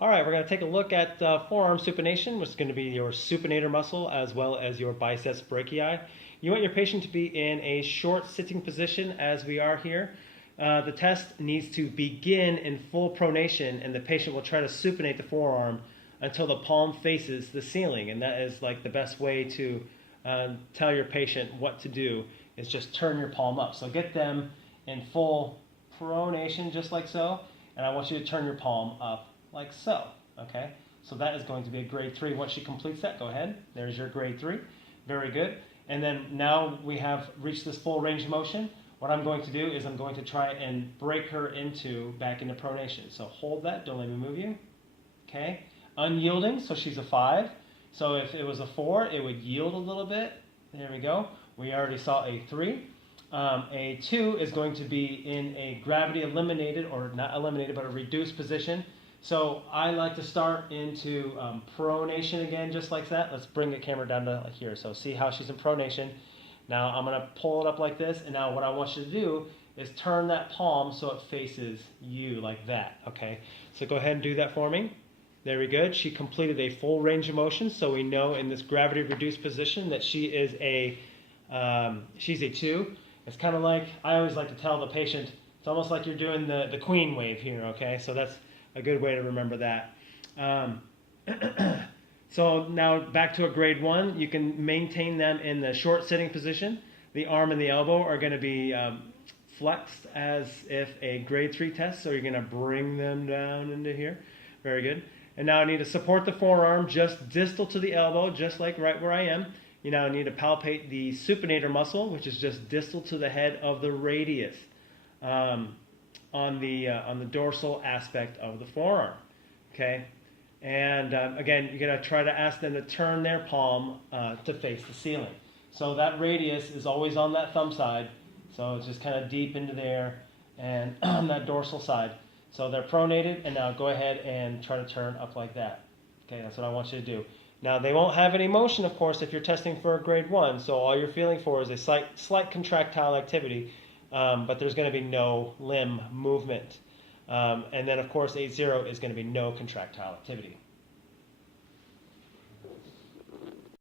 All right, we're going to take a look at forearm supination, which is going to be your supinator muscle as well as your biceps brachii. You want your patient to be in a short sitting position as we are here. The test needs to begin in full pronation, and the patient will try to supinate the forearm until the palm faces the ceiling, and that is like the best way to tell your patient what to do is just turn your palm up. So get them in full pronation just like so, and I want you to turn your palm up like so, okay? So that is going to be a grade 3. Once she completes that, go ahead. There's your grade 3. Very good. And then now we have reached this full range of motion. What I'm going to do is I'm going to try and break her back into pronation. So hold that, don't let me move you. Okay? Unyielding, so she's a 5. So if it was a 4, it would yield a little bit. There we go. We already saw a 3. A 2 is going to be in a gravity eliminated, or not eliminated, but a reduced position. So I like to start into pronation again, just like that. Let's bring the camera down to here. So see how she's in pronation. Now I'm going to pull it up like this, and now what I want you to do is turn that palm so it faces you like that, okay? So go ahead and do that for me. Very good. She completed a full range of motion, so we know in this gravity reduced position that she is she's a 2. It's kind of like, I always like to tell the patient, it's almost like you're doing the queen wave here, okay? So that's a good way to remember that. So now back to a grade 1, you can maintain them in the short sitting position. The arm and the elbow are going to be flexed as if a grade 3 test, so you're going to bring them down into here. Very good. And now I need to support the forearm just distal to the elbow, just like right where I am. You now need to palpate the supinator muscle, which is just distal to the head of the radius. On the dorsal aspect of the forearm, okay? And again, you're going to try to ask them to turn their palm to face the ceiling. So that radius is always on that thumb side, so it's just kind of deep into there and on that dorsal side. So they're pronated, and now go ahead and try to turn up like that. Okay, that's what I want you to do. Now, they won't have any motion, of course, if you're testing for a grade 1, so all you're feeling for is a slight contractile activity. But there's going to be no limb movement. And then, of course, 8-0 is going to be no contractile activity.